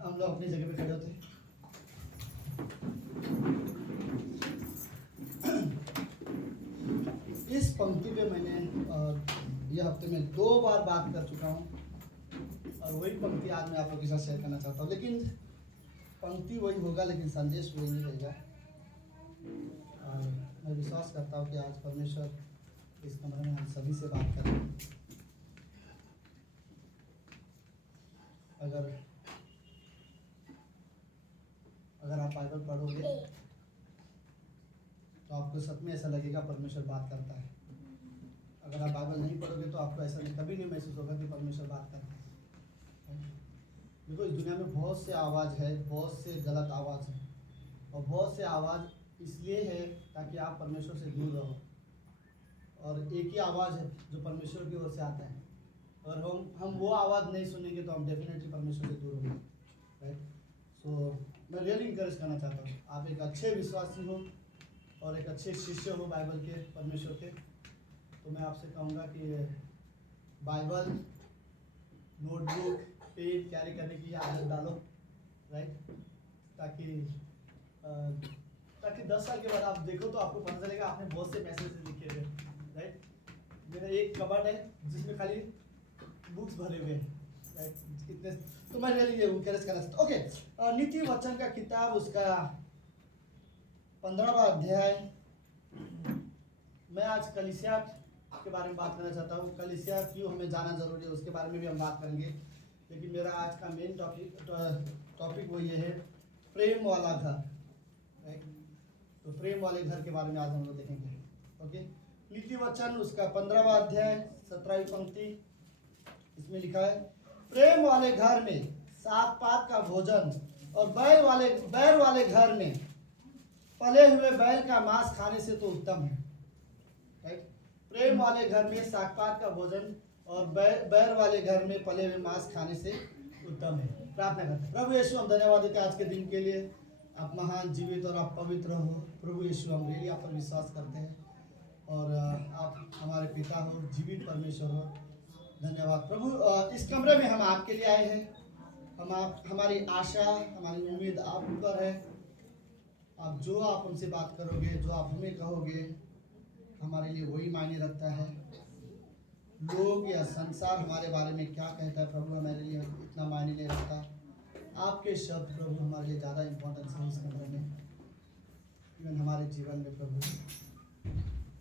हम लोग अपनी जगह पे खड़े होते हैं। इस पंक्ति पे मैंने यह हफ्ते में 2 बार बात कर चुका हूँ और वही पंक्ति आज मैं आप लोगों के साथ शेयर करना चाहता हूँ। लेकिन पंक्ति वही होगा, लेकिन संदेश वही नहीं रहेगा। और मैं विश्वास करता हूँ कि आज परमेश्वर इस कमरे में हम सभी से बात करें। अगर आप बाइबल पढ़ोगे तो आपको सच में ऐसा लगेगा परमेश्वर बात करता है। अगर आप बाइबल नहीं पढ़ोगे तो आपको ऐसा नहीं, कभी नहीं महसूस होगा कि परमेश्वर बात करता है। देखो, इस दुनिया में बहुत से आवाज़ है, बहुत से गलत आवाज़ है, और बहुत से आवाज़ इसलिए है ताकि आप परमेश्वर से दूर रहो। और एक ही आवाज़ है जो परमेश्वर की ओर से आता है, और हम वो आवाज़ नहीं सुनेंगे तो हम डेफिनेटली परमेश्वर से दूर होंगे। राइट? सो मैं रियली इंकरेज करना चाहता हूँ, आप एक अच्छे विश्वासी हो और एक अच्छे शिष्य हो बाइबल के, परमेश्वर के, तो मैं आपसे कहूँगा कि बाइबल, नोटबुक, पेन कैरी करने की आदत डालो। राइट? ताकि 10 साल के बाद आप देखो तो आपको पता चलेगा आपने बहुत से मैसेज लिखे हुए। राइट? मेरा एक कबर्ड है जिसमें खाली बुक्स भरे हुए हैं। राइट? इतने, तो मैं रियली ये इंकरेज करना चाहता हूँ। ओके, नीति वचन का किताब, उसका 15वां अध्याय। मैं आज कलीसिया के बारे में बात करना चाहता हूँ। कलीसिया क्यों हमें जाना जरूरी है उसके बारे में भी हम बात करेंगे। लेकिन मेरा आज का मेन टॉपिक वो ये है, प्रेम वाला घर। राइट? तो प्रेम वाले घर के बारे में आज हम लोग देखेंगे। ओके, नीति वचन उसका 15वां अध्याय 17वीं पंक्ति, इसमें लिखा है, प्रेम वाले घर में साग पात का भोजन और बैर वाले घर में पले हुए बैल का मांस खाने से तो उत्तम है। राइट? प्रेम वाले घर में साग पात का भोजन और बैर वाले घर में पले हुए मांस खाने से उत्तम है। प्रार्थना करते हैं। प्रभु यीशु, हम धन्यवाद देते हैं आज के दिन के लिए। आप महान, जीवित और आप पवित्र हो। प्रभु यीशु, हम रियली आप पर विश्वास करते हैं और आप हमारे पिता हो, जीवित परमेश्वर हो। धन्यवाद प्रभु। इस कमरे में हम आपके लिए आए हैं। हमारी आशा, हमारी उम्मीद आप पर है। आप हमसे बात करोगे, जो आप हमें कहोगे, हमारे लिए वही मायने रखता है। लोग या संसार हमारे बारे में क्या कहता है प्रभु, हमारे लिए इतना मायने नहीं रखता। आपके शब्द प्रभु हमारे लिए ज़्यादा इम्पोर्टेंस है इस कमरे में, इवन हमारे जीवन में। प्रभु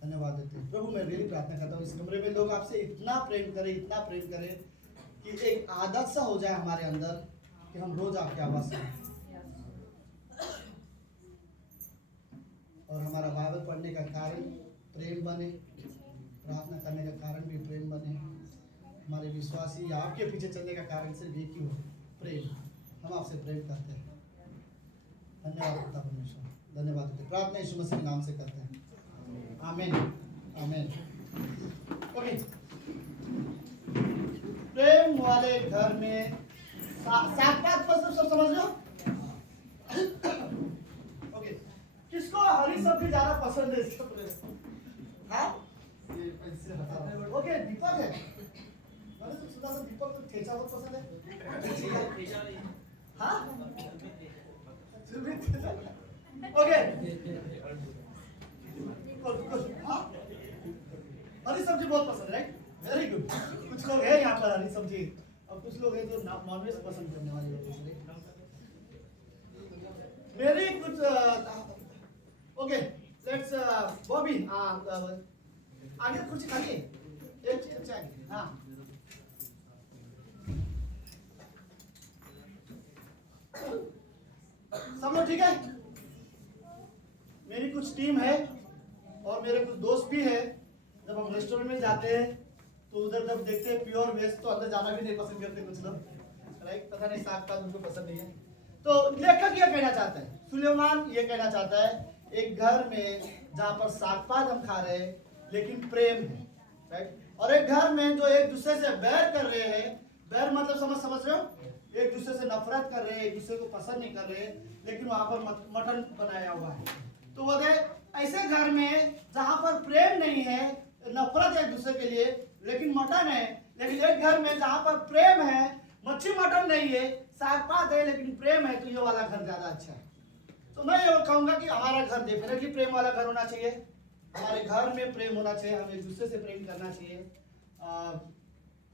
धन्यवाद देते हैं। प्रभु मैं रियली प्रार्थना करता हूँ इस कमरे में लोग आपसे इतना प्रेम करें कि एक आदत सा हो जाए हमारे अंदर कि हम रोज आपकी आवाज़ सुनें, और हमारा बाइबल पढ़ने का कारण प्रेम बने, प्रार्थना करने का कारण भी प्रेम बने, हमारे विश्वासी आपके पीछे चलने का कारण सिर्फ एक ही हो, प्रेम। हम आपसे प्रेम करते हैं। धन्यवाद पिता परमेश्वर, धन्यवाद देते। प्रार्थना यीशु मसीह के नाम से करते हैं, आमीन आमीन। ओके, प्रेम वाले घर में साक्षात मतलब सब समझ लो। ओके, किसको हरी सब्जी ज्यादा पसंद है इसका प्रेम? हाँ, ओके, दीपक है। मैंने तो सुना था दीपक को ठेचा बहुत पसंद है। हाँ, ओके, हाँ, हरी सब्जी बहुत पसंद है, राइट? Very good. कुछ लोग हैं यहाँ पर हरी सब्जी, और कुछ लोग हैं जो नॉनवेज पसंद करने वाले लोग हैं। मेरी कुछ ओके, लेट्स बॉबी, आगे कुछ खाइए, एक चीज आगे। हाँ, सब लोग ठीक है? मेरी कुछ टीम है और मेरे कुछ दोस्त भी है। जब हम रेस्टोरेंट में जाते हैं तो उधर जब देखते हैं प्योर वेज, तो अंदर जाना भी नहीं पसंद करते कुछ लोग, राइट? पता नहीं, साग पात उनको पसंद नहीं है। तो लेखक ये कहना चाहता है, सुलेमान ये कहना चाहता है, एक घर में जहाँ पर साग पात हम खा रहे हैं लेकिन प्रेम है, राइट? और एक घर में जो एक दूसरे से बैर कर रहे हैं, बैर मतलब समझ रहे हो, एक दूसरे से नफरत कर रहे हैं, एक दूसरे को पसंद नहीं कर रहे, लेकिन वहां पर मटन बनाया हुआ है। तो वो ऐसे घर में जहां पर प्रेम नहीं है, नफरत है एक दूसरे के लिए, लेकिन मटन है। लेकिन एक घर में जहां पर प्रेम है, मच्छी मटन नहीं है, साग पात है, लेकिन प्रेम है, तो ये वाला घर ज्यादा अच्छा है। तो मैं ये कहूंगा कि हमारा घर डेफिनेटली प्रेम वाला घर होना चाहिए। हमारे घर में प्रेम होना चाहिए, हमें एक दूसरे से प्रेम करना चाहिए।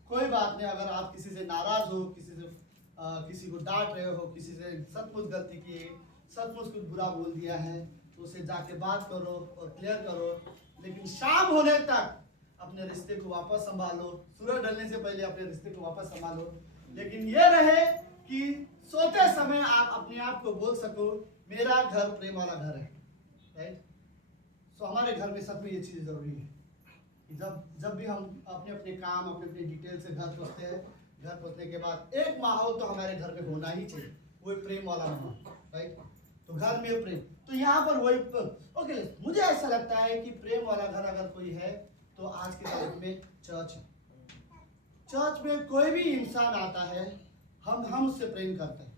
कोई बात नहीं, अगर आप किसी से नाराज हो, किसी को डांट रहे हो, किसी से सचमुच गलती की, सचमुच कुछ बुरा बोल दिया है, तो उसे जाके बात करो और क्लियर करो। लेकिन शाम होने तक अपने रिश्ते को वापस संभालो, सूरज ढलने से पहले अपने रिश्ते को वापस संभालो। लेकिन ये रहे कि सोते समय आप अपने आप को बोल सको, मेरा घर प्रेम वाला घर है, राइट? तो हमारे घर में सच में ये चीज़ जरूरी है कि जब भी हम अपने अपने काम, अपने डिटेल से घर पहुँचते हैं, घर पहुँचने के बाद एक माहौल तो हमारे घर में होना ही चाहिए, वो प्रेम वाला माहौल, राइट? तो घर में प्रेम, तो यहाँ पर वही ओके। मुझे ऐसा लगता है कि प्रेम वाला घर अगर कोई है तो आज के तारीख में चर्च है। चर्च में कोई भी इंसान आता है, हम उससे प्रेम करते हैं।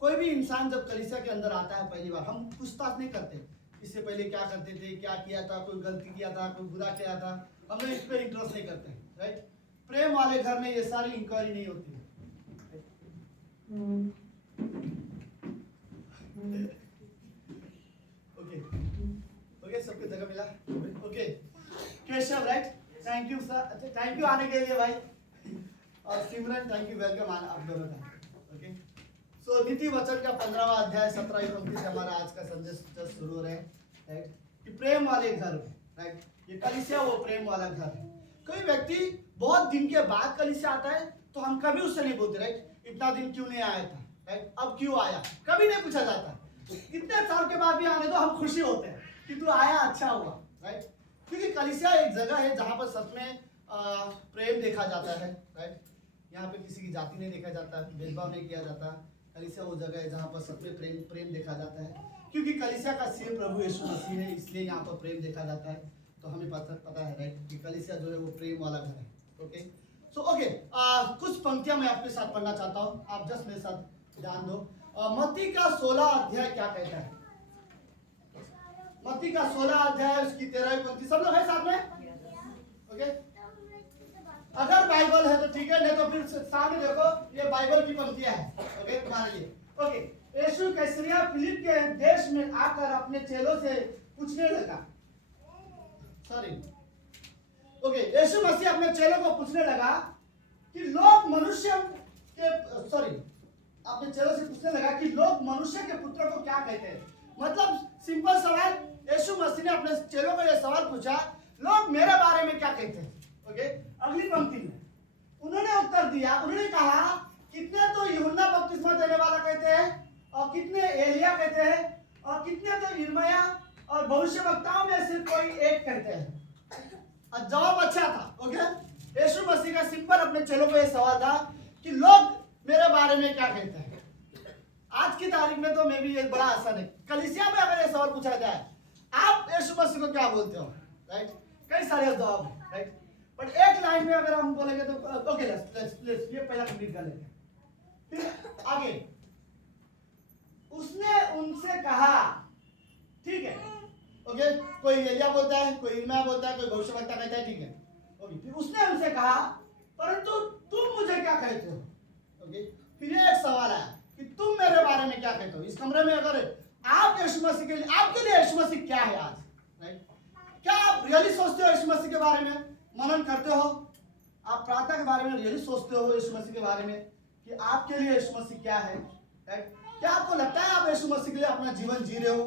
कोई भी इंसान जब कलीसिया के अंदर आता है पहली बार, हम पूछताछ नहीं करते इससे पहले क्या करते थे, क्या किया था, कोई गलती किया था, कोई बुरा किया था, हम लोग इस पर इंटरेस्ट नहीं करते, राइट? प्रेम वाले घर में ये सारी इंक्वायरी नहीं होती है। ओके ओके, सबके जगह मिला। Okay Keshav, right? Thank you sir, thank you आने के लिए भाई। और सिमरन, थैंक यू, वेलकम आप दोनों का। ओके, सो नीति वचन का 15वां अध्याय 17 पंक्ति से हमारा आज का संदेश शुरू हो रहे हैं, राइट? कि प्रेम वाले घर में, राइट? ये कलीसिया वो प्रेम वाला घर है। कोई व्यक्ति बहुत दिन के बाद कलीसिया आता है तो हम कभी उससे नहीं बोलते, राइट? इतना दिन क्यों नहीं आया था, राइट? अब क्यों आया, कभी नहीं पूछा जाता। कितने साल के बाद भी आने तो हम खुशी होते हैं कि तू आया, अच्छा हुआ, राइट? क्योंकि कलीसिया एक जगह है जहाँ पर सच में प्रेम देखा जाता है, राइट? यहाँ पे किसी की जाति नहीं देखा जाता, भेदभाव नहीं किया जाता। कलीसिया वो जगह है जहाँ पर सच में प्रेम देखा जाता है, क्योंकि कलीसिया का सिर प्रभु यीशु मसीह है, इसलिए यहाँ पर प्रेम देखा जाता है। तो हमें पता है, राइट, कि कलीसिया जो है वो प्रेम वाला घर है। ओके, सो ओके, कुछ पंक्तियां मैं आपके साथ पढ़ना चाहता हूँ, आप जस्ट मेरे साथ ध्यान दो। मत्ती का 16 अध्याय क्या कहता है? मत्ती का 16 अध्याय उसकी 13वीं पंक्ति, सब लोग है साथ में? ओके, अगर बाइबल है तो ठीक है, नहीं तो फिर सामने देखो, ये बाइबल की पंक्तियां है, ओके, तुम्हारे लिए। ओके, यीशु कैसरिया फिलिप के देश में आकर अपने चेलों से पूछने लगा, ओके, यीशु मसीह अपने चेलों को पूछने लगा कि लोग मनुष्य के पुत्र को क्या कहते हैं? मतलब सिंपल सवाल, यीशु मसीह ने अपने चेलों को यह सवाल पूछा, लोग मेरे बारे में क्या कहते हैं? ओके, अगली पंक्ति में उन्होंने उत्तर दिया, उन्होंने कहा, कितने तो यूहन्ना बपतिस्मा देने वाला कहते हैं, और कितने एलिया कहते हैं, और कितने तो यिर्मयाह और भविष्यवक्ताओं में से कोई एक कहते हैं। जवाब अच्छा था। ओके, यीशु मसीह का सिंपल अपने चेलों को यह सवाल था कि लोग मेरे बारे में क्या कहते हैं। आज की तारीख में तो मैं भी ये बड़ा आसान है, कलीसिया में अगर ये सवाल पूछा जाए, आप यीशु यीशु मसीह को क्या बोलते हो, राइट? कई सारे जवाब है, राइट? बट एक लाइन में अगर हम बोलेंगे तो ओके, लेट्स ये पहला कंप्लीट कर लेते हैं, फिर आगे। उसने उनसे कहा, ठीक है, ओके, कोई एलिया बोलता है, कोई इर्मिया बोलता है, कोई भविष्यवक्ता कहता है, ठीक है, ओके। फिर उसने उनसे कहा, परंतु तुम मुझे क्या कहते हो? ओके, फिर ये एक सवाल आया कि तुम मेरे बारे में क्या कहते हो? इस कमरे में अगर आप यीशु मसीह के लिए, आपके लिए यीशु मसीह क्या है आज, राइट? क्या आप रियली सोचते हो यीशु मसीह के बारे में? मनन करते हो? आप प्रार्थना के बारे में रियली सोचते हो यीशु मसीह के बारे में कि आपके लिए यीशु मसीह क्या है, राइट? क्या आपको लगता है आप यीशु मसीह के लिए अपना जीवन जी रहे हो?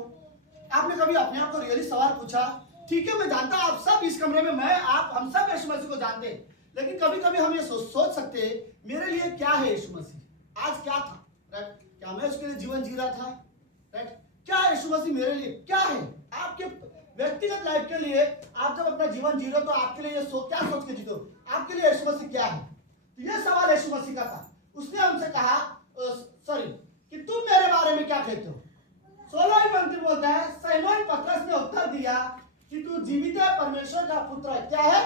आपने कभी अपने आप को रियली सवाल पूछा? ठीक है, मैं जानता हूं आप सब इस कमरे में, मैं, आप, हम सब यीशु मसीह को जानते हैं, लेकिन कभी कभी हम ये सोच सकते हैं, मेरे लिए क्या है यीशु मसीह? आज क्या था, राइट? क्या मैं उसके लिए जीवन जी रहा था, राइट? क्या यीशु मसीह मेरे लिए क्या है? आपके व्यक्तिगत लाइफ के लिए आप जब अपना जीवन जी रहे हो तो आपके लिए क्या सोच के जीते हो? आपके लिए यीशु मसीह क्या है? तो ये सवाल यीशु मसीह का था। उसने हमसे कहा, सॉरी, कि तुम मेरे बारे में क्या कहते हो? 16वीं पंक्ति बोलता है, सीमोन पतरस ने उत्तर दिया कि तू जीवित परमेश्वर का पुत्र है। क्या है?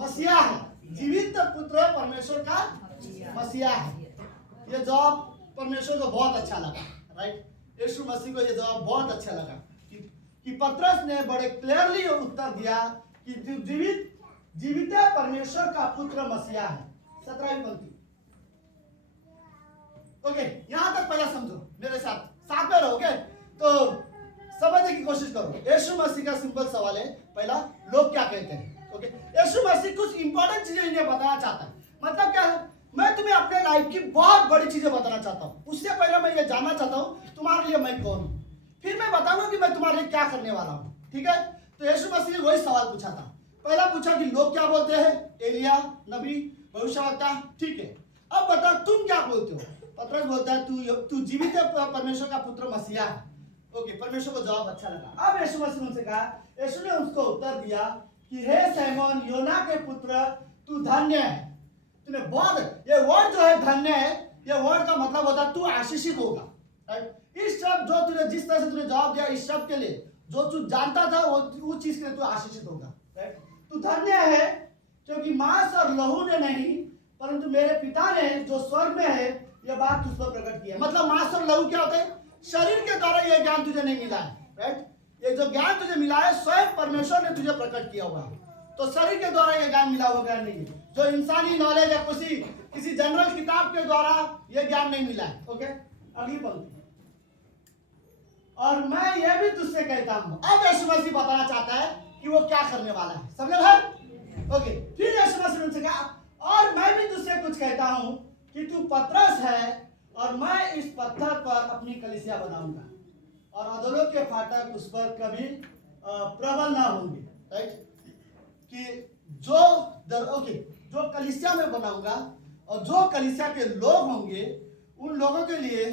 मसीहा है। जीवित पुत्र परमेश्वर का मसीहा है। ये जवाब परमेश्वर को बहुत अच्छा लगा, राइट? यीशु मसीह को ये जवाब बहुत अच्छा लगा कि पतरस ने बड़े क्लियरली उत्तर दिया कि जीवित परमेश्वर का पुत्र मसीहा है। 17वीं पंक्ति, ओके, यहां तक पहला समझो, मेरे साथ में रहोगे तो समझने की कोशिश करो। यीशु मसीह का सिंपल सवाल है, पहला, लोग क्या कहते हैं? ओके, यीशु मसीह कुछ इंपॉर्टेंट चीजें इन्हें बताना चाहता है। मतलब क्या है? मैं तुम्हें अपने लाइफ की बहुत बड़ी चीजें बताना चाहता हूँ। उससे पहले मैं ये जानना चाहता हूँ तुम्हारे लिए मैं कौन हूँ, फिर मैं बताऊंगा कि मैं तुम्हारे लिए क्या करने वाला हूँ, ठीक है? तो यीशु मसीह ने वही सवाल पूछा था। पहला पूछा कि लोग क्या बोलते हैं, एलिया नबी, भविष्यवक्ता, ठीक है। अब बता तुम क्या बोलते हो? पतरस बोलता है तू जीवित परमेश्वर का पुत्र मसीहा है। ओके, परमेश्वर को जवाब अच्छा लगा। अब यीशु मसीह ने उनसे कहा, यीशु ने उसको उत्तर दिया कि हे सीमोन योना के पुत्र, तू धन्य है। तूने बहुत, ये वर्ड जो है धन्य है, ये वर्ड का मतलब होता है तू आशीषित होगा, राइट? इस शब्द जो तूने जिस तरह से तूने जवाब दिया, इस शब्द के लिए जो तू जानता था वो उस चीज के लिए तू आशीषित होगा, राइट? तू धन्य है क्योंकि मांस और लहू ने नहीं परंतु मेरे पिता ने जो स्वर्ग में है ये बात तुझ पर प्रकट की है। मतलब मांस और लहू क्या होता है? शरीर के द्वारा ये ज्ञान तुझे नहीं मिला है, राइट? ये जो ज्ञान तुझे मिला है स्वयं परमेश्वर ने तुझे प्रकट किया हुआ है। तो शरीर के द्वारा ये ज्ञान मिला हुआ ज्ञान नहीं है, जो इंसानी नॉलेज या किसी जनरल किताब के द्वारा ये ज्ञान नहीं मिला है। ओके, अगली पंक्ति, और मैं ये भी तुझसे कहता हूं। अब यीशु मसीह बताना चाहता है कि वो क्या करने वाला है, समझे भाई? ओके, फिर यीशु मसीह ने उनसे कहा, और मैं भी तुझसे कुछ कहता हूं कि तू पतरस है और मैं इस पत्थर पर अपनी कलीसिया बनाऊंगा और अधोलोक के फाटक उस पर कभी प्रबल ना होंगे, राइट? कि जो कलीसिया में बनाऊंगा और जो कलीसिया के लोग होंगे उन लोगों के लिए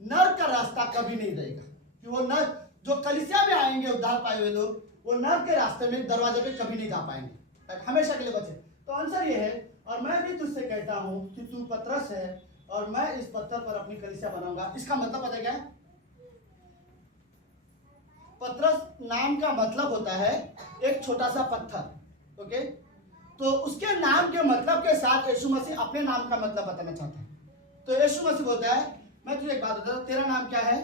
नर्क का रास्ता कभी नहीं रहेगा। कि वो नर्क, जो कलीसिया में आएंगे उद्धार पाए हुए लोग, वो नर्क के रास्ते में दरवाजे पे कभी नहीं जा पाएंगे, हमेशा के लिए बचे। तो आंसर ये है, और मैं भी तुझसे कहता हूं कि तू पतरस है और मैं इस पत्थर पर अपनी कलीसिया बनाऊंगा। इसका मतलब पता है क्या है? पतरस नाम का मतलब होता है एक छोटा सा पत्थर। ओके, तो उसके नाम के मतलब के साथ यीशु मसीह अपने नाम का मतलब बताना चाहता है। तो यीशु मसीह बोलता है, मैं तुझे एक बात बता दूं, तेरा नाम क्या है?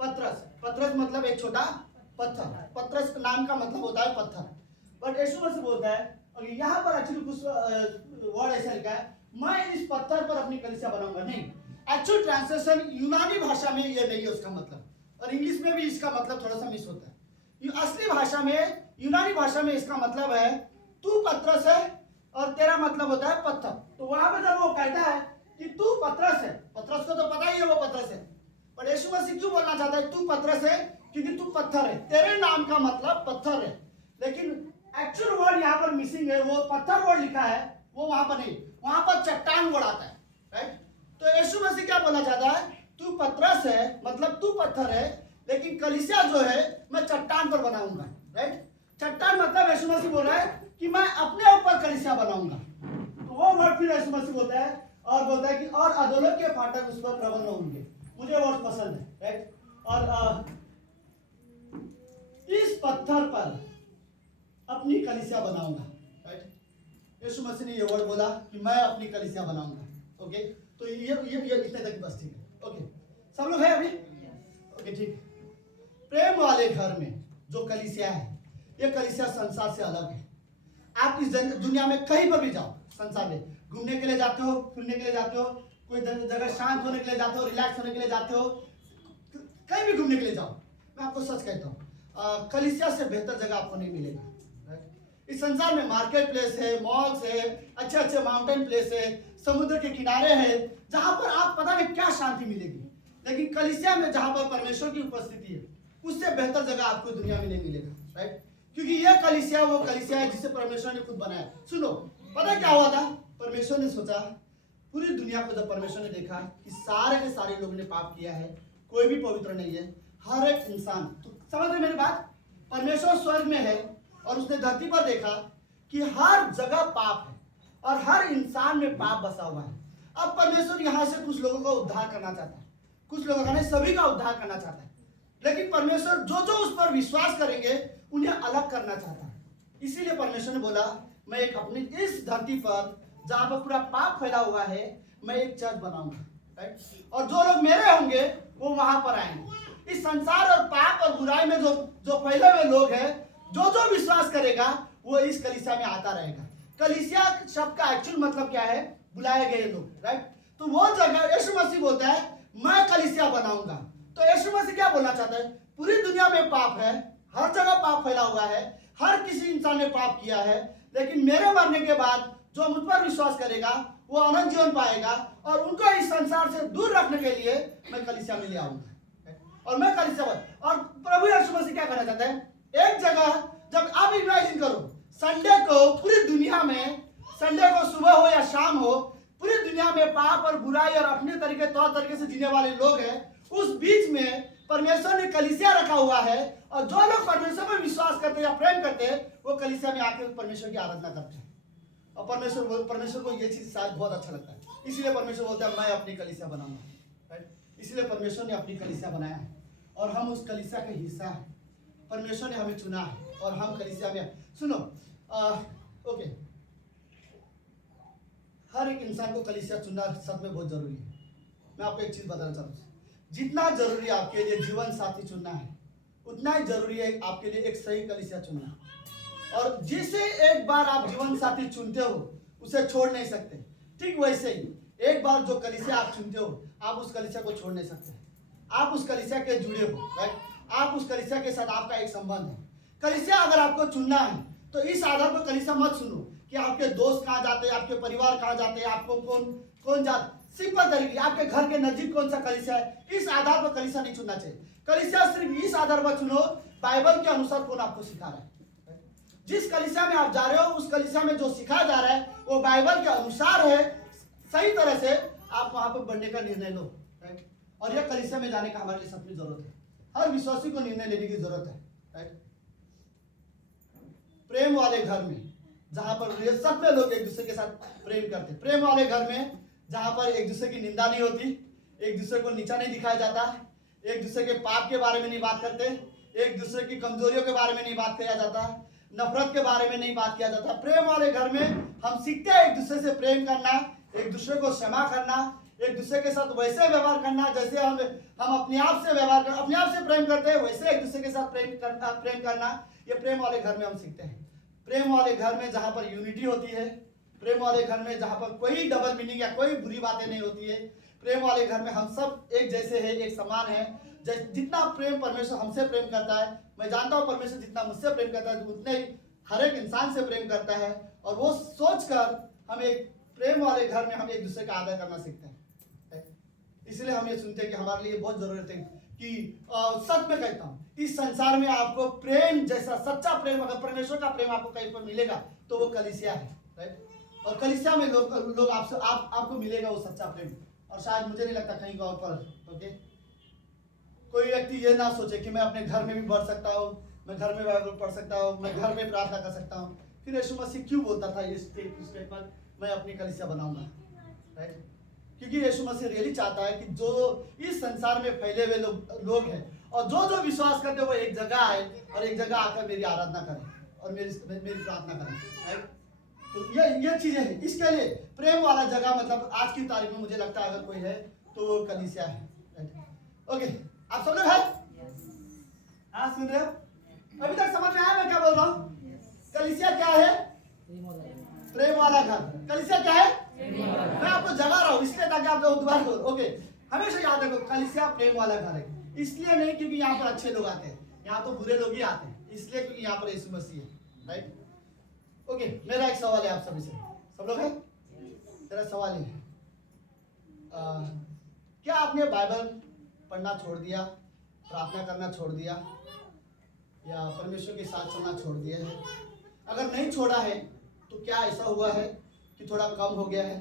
पतरस। पतरस मतलब एक छोटा पत्थर। पतरस नाम का मतलब होता है पत्थर। बट यीशु मसीह बोलता है, और यहाँ पर एक्चुअली कुछ वर्ड ऐसा लिखा है, मैं इस पत्थर पर अपनी कलीसिया बनाऊंगा। नहीं, एक्चुअल ट्रांसलेशन यूनानी भाषा में ये नहीं है उसका मतलब, और इंग्लिश में भी इसका मतलब थोड़ा सा मिस होता है। असली भाषा में, यूनानी भाषा में इसका मतलब है तू पतरस है और तेरा मतलब होता है पत्थर। तो वहां पे जब वो कहता है कि तू पतरस है, पतरस को तो पता ही है वो पतरस है, पर यीशु मसीह क्यों बोलना चाहता है तू पतरस है? क्योंकि तू पत्थर है, तेरे नाम का मतलब पत्थर है। लेकिन एक्चुअल वर्ड यहाँ पर मिसिंग है, वो पत्थर वर्ड लिखा है, वो वहां पर नहीं, वहां पर चट्टान वर्ड आता है, राइट? तो यीशु मसीह क्या बोलना चाहता है? तू पतरस है मतलब तू पत्थर है, लेकिन कलीसिया जो है मैं चट्टान पर बनाऊंगा, राइट? चट्टान मतलब यीशु मसीह बोल रहा है कि मैं अपने ऊपर कलीसिया बनाऊंगा। तो वो वर्ड फिर यीशु मसीह बोलता है, और बोलता है कि और अधोलोक के फाटक उस पर प्रबल होंगे। मुझे वर्ड पसंद है, राइट? और पत्थर पर अपनी कलीसिया बनाऊंगा। राइट, यीशु मसीह ने ये वर्ड बोला कि मैं अपनी कलीसिया बनाऊंगा। ओके, तो ये इतने तक बस ठीक है। ओके, सब लोग हैं अभी? ओके, ठीक। प्रेम वाले घर में जो कलीसिया है, ये कलीसिया संसार से अलग है। आप इस दुनिया में कहीं पर भी जाओ, संसार में घूमने के लिए जाते हो, फिरने के लिए जाते हो, कोई जगह शांत होने के लिए जाते हो, रिलैक्स होने के लिए जाते हो, कहीं भी घूमने के लिए जाओ, मैं आपको सच कहता हूँ, कलीसिया से बेहतर जगह आपको नहीं मिलेगा। इस संसार में मार्केट प्लेस है, मॉल्स है, अच्छे अच्छे माउंटेन प्लेस है, समुद्र के किनारे है, जहां पर आप पता नहीं क्या शांति मिलेगी, लेकिन कलीसिया में जहां पर परमेश्वर की उपस्थिति है, उससे बेहतर जगह आपको दुनिया में नहीं मिलेगा। राइट, क्योंकि यह कलीसिया वो कलीसिया है जिसे परमेश्वर ने खुद बनाया। सुनो, पता क्या हुआ था? परमेश्वर ने सोचा, पूरी दुनिया को जब परमेश्वर ने देखा कि सारे के सारे लोगों ने पाप किया है, कोई भी पवित्र नहीं है, हर एक इंसान, तो समझ रहे मेरी बात? परमेश्वर स्वर्ग में है और उसने धरती पर देखा कि हर जगह पाप है और हर इंसान में पाप बसा हुआ है। अब परमेश्वर यहाँ से कुछ लोगों का उद्धार करना चाहता है, कुछ लोगों का नहीं, सभी का उद्धार करना चाहता है, लेकिन परमेश्वर जो जो उस पर विश्वास करेंगे उन्हें अलग करना चाहता है। इसीलिए परमेश्वर ने बोला, मैं एक अपनी इस धरती पर जहां पर पूरा पाप फैला हुआ है, मैं एक चर्च बनाऊंगा। राइट, और जो लोग मेरे होंगे वो वहां पर आएंगे। इस संसार और पाप और बुराई में जो फैले हुए लोग हैं, जो जो विश्वास करेगा वो इस कलीसिया में आता रहेगा। कलीसिया शब्द का एक्चुअल मतलब क्या है? बुलाए गए लोग। राइट, तो वो जगह यीशु मसीह बोलता है मैं कलीसिया बनाऊंगा। तो यीशु मसीह क्या बोलना चाहता है? पूरी दुनिया में पाप है, हर जगह पाप फैला हुआ है, हर किसी इंसान ने पाप किया है, लेकिन मेरे मरने के बाद जो मुझ पर विश्वास करेगा वो अनंत जीवन पाएगा, और उनको इस संसार से दूर रखने के लिए मैं कलीसिया में ले आऊंगा। और मैं कलीसिया और प्रभु यीशु मसीह क्या करना चाहता है? एक जगह, जब आप इमेजिन करो, संडे को पूरी दुनिया में, संडे को सुबह हो या शाम हो, पूरी दुनिया में पाप और बुराई और अपने तरीके तौर तरीके से जीने वाले लोग हैं, उस बीच में परमेश्वर ने कलीसिया रखा हुआ है, और जो लोग परमेश्वर में विश्वास करते या प्रेम करते हैं वो कलीसिया में आकर परमेश्वर की आराधना करते हैं। और परमेश्वर को ये चीज शायद बहुत अच्छा लगता है, इसलिए परमेश्वर बोलता है मैं अपनी कलीसिया बनाऊंगा। राइट, इसलिए परमेश्वर ने अपनी कलीसिया बनाया है और हम उस कलीसिया का हिस्सा है। परमेश्वर ने हमें चुना है और हम कलीसिया में। सुनो, ओके, हर एक इंसान को कलीसिया चुनना सच में बहुत जरूरी है। मैं आपको एक चीज बताना चाहता हूँ, जितना जरूरी आपके लिए जीवन साथी चुनना है, उतना ही जरूरी है आपके लिए एक सही कलीसिया चुनना। और जिसे एक बार आप जीवन साथी चुनते हो उसे छोड़ नहीं सकते। ठीक वैसे ही एक बार जो कलीसिया आप चुनते हो, आप उस कलीसिया को छोड़ नहीं सकते। आप उस कलीसिया के जुड़े हो। राइट, आप उस कलीसिया के साथ आपका एक संबंध है। कलीसिया अगर आपको चुनना है तो इस आधार पर कलीसिया मत सुनो कि आपके दोस्त कहाँ जाते हैं, आपके परिवार कहाँ जाते हैं, आपको कौन जाते। सिंपल तरीके, आपके घर के नजदीक कौन सा कलीसिया है, इस आधार पर कलीसिया नहीं चुनना चाहिए। कलीसिया सिर्फ इस आधार पर चुनो बाइबल के अनुसार कौन आपको सिखा रहा है। जिस कलीसिया में आप जा रहे हो उस कलीसिया में जो सिखाया जा रहा है वो बाइबल के अनुसार है, सही तरह से आप वहां पर बढ़ने का निर्णय लो। राइट, और यह कलीसिया में जाने का हमारे लिए सबकी जरूरत है। हर विश्वासी को निर्णय लेने की जरूरत है। राइट, प्रेम वाले घर में जहां पर सब में लोग एक दूसरे के साथ प्रेम करते, प्रेम वाले घर में जहां पर एक दूसरे की निंदा नहीं होती, एक दूसरे को नीचा नहीं दिखाया जाता, एक दूसरे के पाप के बारे में नहीं बात करते, एक दूसरे की कमजोरियों के बारे में नहीं बात किया जाता, नफरत के बारे में नहीं बात किया जाता। प्रेम वाले घर में हम सीखते हैं एक दूसरे से प्रेम करना, एक दूसरे को क्षमा करना, एक दूसरे के साथ वैसे व्यवहार करना जैसे हम अपने आप से व्यवहार कर, अपने आप से प्रेम करते हैं वैसे एक दूसरे के साथ प्रेम करना। ये प्रेम वाले घर में हम सीखते हैं। प्रेम वाले घर में जहां पर यूनिटी होती है, प्रेम वाले घर में जहां पर कोई डबल मीनिंग या कोई बुरी बातें नहीं होती है, प्रेम वाले घर में हम सब एक जैसे हैं, एक समान है। जितना प्रेम परमेश्वर हमसे प्रेम करता है, मैं जानता हूँ परमेश्वर जितना मुझसे प्रेम करता है उतने ही हर एक इंसान से प्रेम करता है। और वो सोचकर हम एक प्रेम वाले घर में हम एक दूसरे का आदर करना सीखते हैं। इसलिए हम ये सुनते हैं कि हमारे लिए बहुत जरूरत है कि सच में कहता हूँ, इस संसार में आपको प्रेम जैसा सच्चा प्रेम, अगर परमेश्वर का प्रेम आपको कहीं पर मिलेगा तो वो कलीसिया है। राइट, और कलीसिया में लोग आपको मिलेगा वो सच्चा प्रेम। और शायद मुझे नहीं लगता कहीं और पर ओके कोई व्यक्ति ये ना सोचे कि मैं अपने घर में भी बढ़ सकता हूँ, मैं घर में बाइबल पढ़ सकता हूँ, मैं घर में प्रार्थना कर सकता हूँ। फिर यीशु मसीह क्यों बोलता था ये स्टेटमेंट, मैं अपनी कलीसिया बनाऊंगा। राइट, क्योंकि यीशु मसीह रियली चाहता है कि जो इस संसार में फैले हुए लोग हैं और जो जो विश्वास करते हैं वो एक जगह आए और एक जगह आकर मेरी आराधना करें और मेरी प्रार्थना करें, राइट। तो ये चीजें हैं। इसके लिए प्रेम वाला जगह मतलब आज की तारीख में मुझे लगता है अगर कोई है तो वो कलीसिया है, राइट। ओके, आप सब लोग हैं? हाँ, सुन रहे हो? अभी तक समझ में आया मैं क्या बोल रहा हूँ? कलीसिया क्या है? प्रेम वाला घर। कलीसिया क्या है? मैं आपको जगा रहा हूँ इसलिए ताकि आप लोग दोबारा बोलो। ओके, हमेशा याद रखो कलीसिया प्रेम वाला घर है। इसलिए नहीं क्योंकि यहाँ पर अच्छे लोग आते हैं, यहाँ तो बुरे लोग ही आते हैं, इसलिए क्योंकि यहाँ पर यीशु मसीह है, राइट। ओके, मेरा एक सवाल है आप सभी से, सब लोग हैं? मेरा सवाल है क्या आपने बाइबल पढ़ना छोड़ दिया, प्रार्थना करना छोड़ दिया, या परमेश्वर के साथ चलना छोड़ दिया है? अगर नहीं छोड़ा है तो क्या ऐसा हुआ है कि थोड़ा कम हो गया है,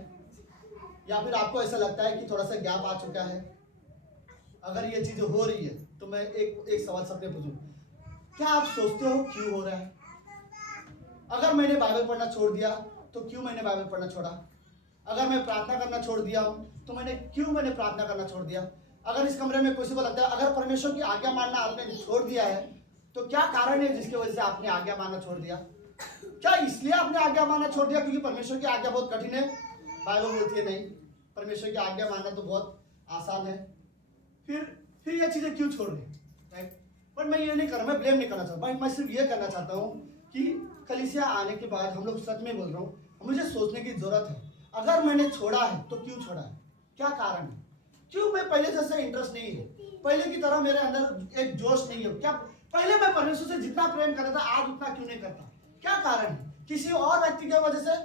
या फिर आपको ऐसा लगता है कि थोड़ा सा गैप आ चुका है? अगर ये चीजें हो रही है तो मैं एक सवाल सबसे पूछूं, क्या आप सोचते हो क्यों हो रहा है? अगर मैंने बाइबल पढ़ना छोड़ दिया तो क्यों मैंने बाइबल पढ़ना छोड़ा? अगर मैं प्रार्थना करना छोड़ दिया हूं तो मैंने प्रार्थना करना छोड़ दिया? अगर इस कमरे में किसी को लगता है अगर परमेश्वर की आज्ञा मानना आपने छोड़ दिया है तो क्या कारण है जिसकी वजह से आपने आज्ञा मानना छोड़ दिया? क्या इसलिए आपने आज्ञा मानना छोड़ दिया क्योंकि परमेश्वर की आज्ञा बहुत कठिन है? बाइबल बोलती है नहीं, परमेश्वर की आज्ञा मानना तो बहुत आसान है। फिर ये चीजें क्यों छोड़ रहे, राइट। बट मैं ये नहीं कर रहा, मैं ब्लेम नहीं करना चाहता, मैं सिर्फ ये करना चाहता हूँ कि कलीसिया आने के बाद हम लोग सच में बोल रहा हूँ, मुझे सोचने की जरूरत है अगर मैंने छोड़ा है तो क्यों छोड़ा है, क्या कारण है? क्यों मैं पहले जैसे इंटरेस्ट नहीं है, पहले की तरह मेरे अंदर एक जोश नहीं है? क्या पहले मैं परमेश्वर से जितना प्रेम करता था आज उतना क्यों नहीं करता? क्या कारण है? किसी और व्यक्ति की वजह से?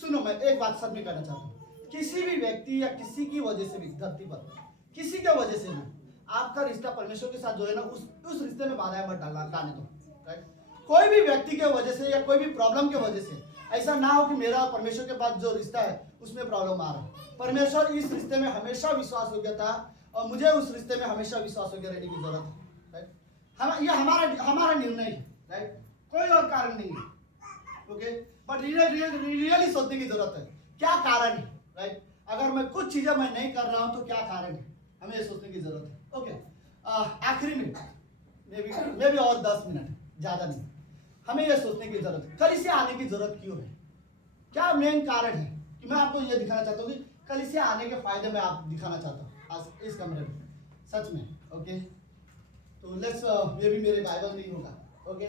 सुनो, मैं एक बात सच में कहना चाहता हूँ, किसी भी व्यक्ति या किसी की वजह से भी धरती पर किसी के वजह से भी आपका रिश्ता परमेश्वर के साथ जो है ना उस रिश्ते में बाधाएं मत डालने दो, राइट। कोई भी व्यक्ति के वजह से या कोई भी प्रॉब्लम के वजह से ऐसा ना हो कि मेरा परमेश्वर के पास जो रिश्ता है उसमें प्रॉब्लम आ रहा है। परमेश्वर इस रिश्ते में हमेशा विश्वास योग्य था और मुझे उस रिश्ते में हमेशा विश्वास योग्य रहने की जरूरत है, राइट। ये हमारा निर्णय है, राइट, कोई और कारण नहीं है। ओके, बट रियली सोचने की जरूरत है क्या कारण है, राइट। अगर मैं कुछ चीजें मैं नहीं कर रहा हूं तो क्या कारण है, हमें ये सोचने की जरूरत है। ओके, आखिरी में मे भी और 10 मिनट, ज्यादा नहीं, हमें ये सोचने की जरूरत है कलीसिया आने की जरूरत क्यों है, क्या मेन कारण है। कि मैं आपको ये दिखाना चाहता हूँ कि कलीसिया आने के फायदे मैं आप दिखाना चाहता हूँ आज इस कमरे में, सच में। ओके, तो लेट्स ये भी मेरे बाइबल नहीं होगा। ओके,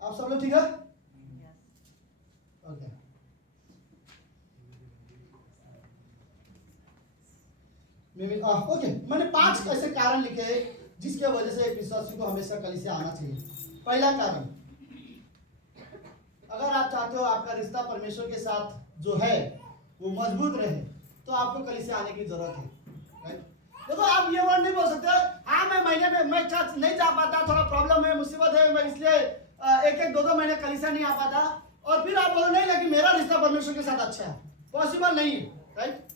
आप सब लोग ठीक है? ओके, ओके, मैंने 5 ऐसे कारण लिखे हैं जिसके वजह से एक विश्वासी को हमेशा कलीसिया आना चाहिए। पहला कारण, अगर आप चाहते हो आपका रिश्ता परमेश्वर के साथ जो है वो मजबूत रहे तो आपको कलीसिया आने की जरूरत है, राइट। देखो, आप ये वर्ड नहीं बोल सकते हाँ मैं महीने में मैं चर्च नहीं जा पाता, थोड़ा प्रॉब्लम है, मुसीबत है, मैं इसलिए 1-2 महीने कलीसिया नहीं आ पाता, और फिर आप बोलो नहीं लेकिन मेरा रिश्ता परमेश्वर के साथ अच्छा है। पॉसिबल नहीं है, राइट।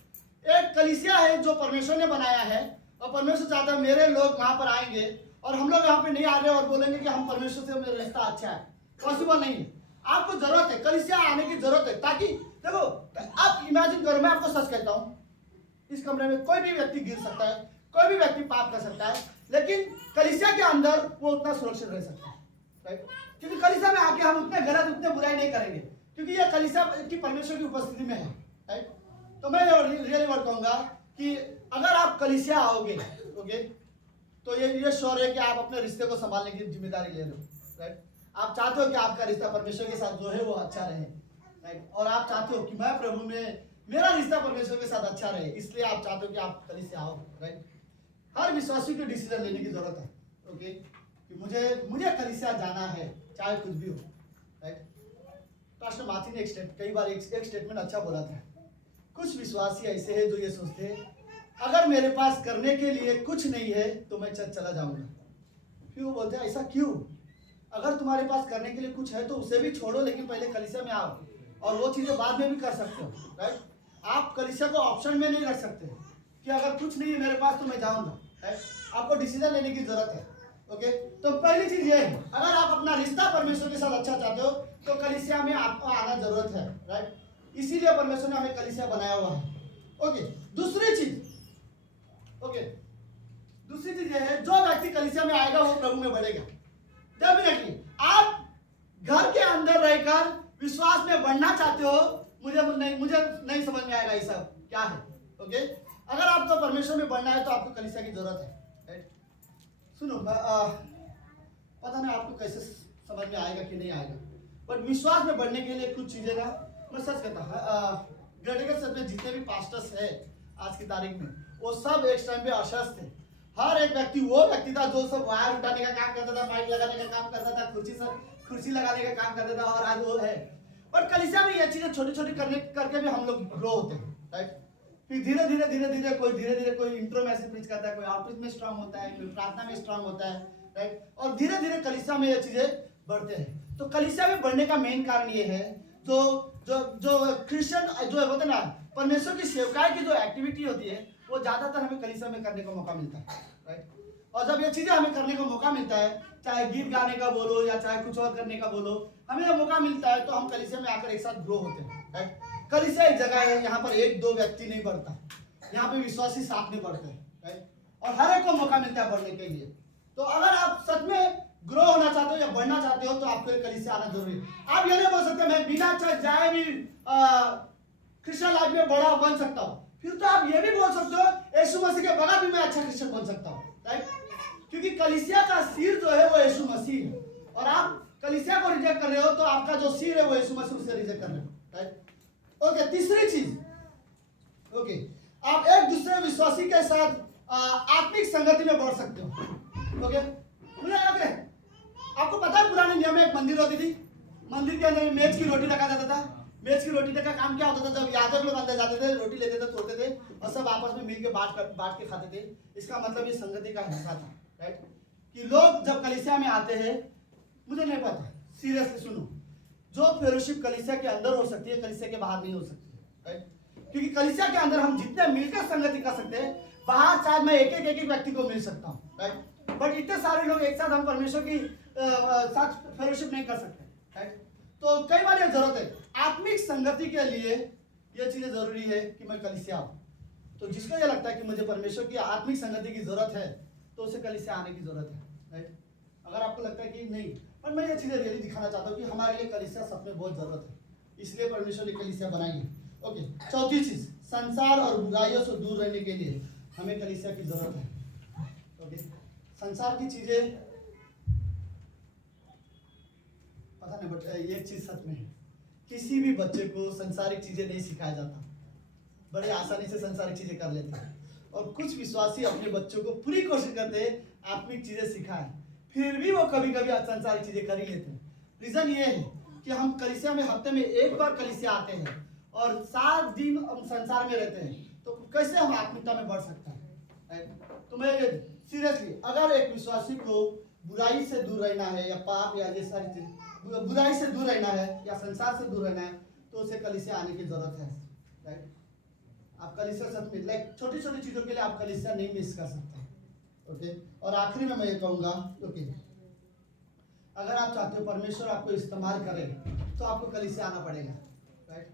एक कलीसिया है जो परमेश्वर ने बनाया है और परमेश्वर चाहता है मेरे लोग वहां पर आएंगे और हम लोग यहाँ पे नहीं आ रहे और बोलेंगे कि हम परमेश्वर से मेरा रिश्ता अच्छा है। पॉसिबल नहीं है। आपको जरूरत है, कलीसिया आने की जरूरत है, ताकि देखो आप इमेजिन करो, मैं आपको सच कहता हूँ, इस कमरे में कोई भी व्यक्ति गिर सकता है, कोई भी व्यक्ति पाप कर सकता है, लेकिन कलीसिया के अंदर वो उतना सुरक्षित रह सकता है, राइट। क्योंकि कलीसिया में आके हम उतने गलत उतने बुराई नहीं करेंगे क्योंकि ये कलीसिया की परमेश्वर की उपस्थिति में है, राइट। तो मैं रियली वर्ड कहूंगा कि अगर आप कलीसिया आओगे, ओके, तो ये श्योर है कि आप अपने रिश्ते को संभालने की जिम्मेदारी ले रहे हो, राइट। आप चाहते हो कि आपका रिश्ता परमेश्वर के साथ जो है वो अच्छा रहे, राइट। और आप चाहते हो कि मैं प्रभु में मेरा रिश्ता परमेश्वर के साथ अच्छा रहे, इसलिए आप चाहते हो कि आप कलीसिया आओ, राइट। हर विश्वासी को डिसीजन लेने की जरूरत है, ओके, कि मुझे कलीसिया जाना है चाहे कुछ भी हो, राइट। पास्टर माथी ने कई बार एक स्टेटमेंट अच्छा बोला था, कुछ विश्वासी ऐसे हैं जो ये सोचते हैं अगर मेरे पास करने के लिए कुछ नहीं है तो मैं चला जाऊंगा। फिर वो बोलते हैं ऐसा क्यों? अगर तुम्हारे पास करने के लिए कुछ है तो उसे भी छोड़ो, लेकिन पहले कलीसिया में आओ और वो चीजें बाद में भी कर सकते हो, राइट। आप कलीसिया को ऑप्शन में नहीं रख सकते कि अगर कुछ नहीं है मेरे पास तो मैं जाऊंगा, राइट। आपको डिसीजन लेने की जरूरत है, ओके। तो पहली चीज ये है, अगर आप अपना रिश्ता परमेश्वर के साथ अच्छा चाहते हो तो कलीसिया में आपको आना जरूरत है, राइट। इसीलिए परमेश्वर ने हमें कलीसिया बनाया हुआ है, ओके। दूसरी चीज, ओके, दूसरी चीज ये है, जो व्यक्ति कलीसिया में आएगा वो प्रभु में बढ़ेगा। डेफिनेटली आप घर के अंदर रहकर विश्वास में बढ़ना चाहते हो, मुझे नहीं समझ में आएगा ये सब क्या है। ओके, अगर आपको परमेश्वर में बढ़ना है तो आपको कलीसिया की जरूरत है, राइट। सुनो, पता नहीं आपको कैसे समझ में आएगा कि नहीं आएगा, बट विश्वास में बढ़ने के लिए कुछ चीजें ना, मैं सच कहता हूँ, ग्रेटर चर्च में जितने भी पास्टर्स है आज की तारीख में, वो सब एक टाइम पे अशस्त थे। हर एक व्यक्ति वो व्यक्ति था जो सब वायर उठाने का काम करता था, माइक लगाने का काम करता था, कुर्सी लगाने का काम करता था, और आज वो है। बट कलीसिया में ये चीजें छोटी छोटी करके भी हम लोग ग्रो होते हैं, राइट। फिर धीरे धीरे कोई इंट्रो में ऐसे प्रीच करता है, कोई आउटरीच में स्ट्रांग होता है, कोई प्रार्थना में स्ट्रांग होता है, राइट। और धीरे धीरे कलीसिया में ये चीजें बढ़ते हैं। तो कलीसिया में बढ़ने का मेन कारण ये है, जो जो जो क्रिश्चियन जो होता है ना, परमेश्वर की सेवकाई की जो एक्टिविटी होती है वो ज्यादातर हमें कलीसिया में करने का मौका मिलता है, राइट। और जब ये चीजें हमें करने का मौका मिलता है, चाहे गीत गाने का बोलो या चाहे कुछ और करने का बोलो, हमें ये मौका मिलता है तो हम कलीसिया में आकर एक साथ ग्रो होते हैं, राइट। कलीसिया एक जगह है, यहाँ पर एक दो व्यक्ति नहीं बढ़ता, यहाँ पे विश्वासी साथ में बढ़ते हैं, राइट। और हर एक को मौका मिलता है बढ़ने के लिए। तो अगर आप सच में ग्रो होना चाहते हो या बढ़ना चाहते हो तो आपको कलीसिया आना जरूरी है। आप ये नहीं बोल सकते मैं बिना जाए भी क्रिश्चियन लाइफ में बड़ा बन सकता हूँ, फिर तो आप ये भी बोल सकते हो यीशु मसीह के बगैर भी मैं अच्छा क्रिश्चियन बन सकता हूँ, राइट। क्योंकि कलीसिया का सिर जो है वो यीशु मसीह है, और आप कलीसिया को रिजेक्ट कर रहे हो तो आपका जो सिर है वो यीशु मसीह से रिजेक्ट कर रहे हो, राइट। ओके, तीसरी चीज, ओके, आप एक दूसरे विश्वासी के साथ आत्मिक संगति में बढ़ सकते हो। ओके, आपको पता है पुराने नियम में एक मंदिर होती थी, मंदिर के अंदर मेज की रोटी रखा जाता था। मेज की रोटी का काम क्या होता था, जब याजक लोग अंदर जाते थे, रोटी लेते थे, तोड़ते थे और सब आपस में मिलकर बांट के खाते थे। इसका मतलब ये संगति का हिस्सा था, राइट। कि लोग जब कलीसिया में आते हैं, मुझे नहीं पता, सीरियसली सुनो, जो फेलोशिप कलीसिया के अंदर हो सकती है कलीसिया के बाहर नहीं हो सकती, राइट। क्योंकि कलीसिया के अंदर हम जितने मिलकर संगति कर सकते हैं, बाहर शायद मैं एक व्यक्ति को मिल सकता हूँ, राइट। बट इतने सारे लोग एक साथ हम परमेश्वर की साथ फेलोशिप नहीं कर सकते, राइट। तो कई बार ये जरूरत है, आत्मिक संगति के लिए ये चीजें जरूरी है कि मैं कलीसिया आऊं। तो जिसको ये लगता है कि मुझे परमेश्वर की आत्मिक संगति की जरूरत है तो उसे कलीसिया आने की जरूरत है, राइट। अगर आपको लगता है कि नहीं, पर मैं ये चीजें रियली दिखाना चाहता हूँ कि हमारे लिए कलीसिया सच में बहुत जरूरत है, इसलिए परमेश्वर ने कलीसिया बनाई है। ओके, चौथी चीज, संसार और बुराइयों से दूर रहने के लिए हमें कलीसिया की जरूरत है। ओके, संसार की चीजें पता नहीं, बट एक चीज सच में है, किसी भी बच्चे को संसारिक चीजें नहीं सिखाया जाता, बड़े आसानी से संसारिक चीजें कर लेते हैं। और कुछ विश्वासी अपने बच्चों को पूरी कोशिश करते हैं आत्मिक चीजें सिखाएं, फिर भी वो कभी कभी संसारिक चीजें कर ही लेते हैं। रीजन ये है कि हम कलीसिया में हफ्ते में एक बार कलीसिया आते हैं और 7 दिन हम संसार में रहते हैं, तो कैसे हम आत्मिकता में बढ़ सकते हैं। तो मैं सीरियसली, अगर एक विश्वासी को बुराई से दूर रहना है या पाप या ये सारी चीज, बुराई से दूर रहना है या संसार से दूर रहना है, तो उसे कलीसिया आने की जरूरत है, राइट। आप कलीसिया सब में लाइक छोटी छोटी चीजों के लिए आप कलीसिया नहीं मिस कर सकते, ओके। और आखिरी में मैं ये कहूंगा, ओके, अगर आप चाहते हो परमेश्वर आपको इस्तेमाल करे तो आपको कलीसिया आना पड़ेगा, राइट।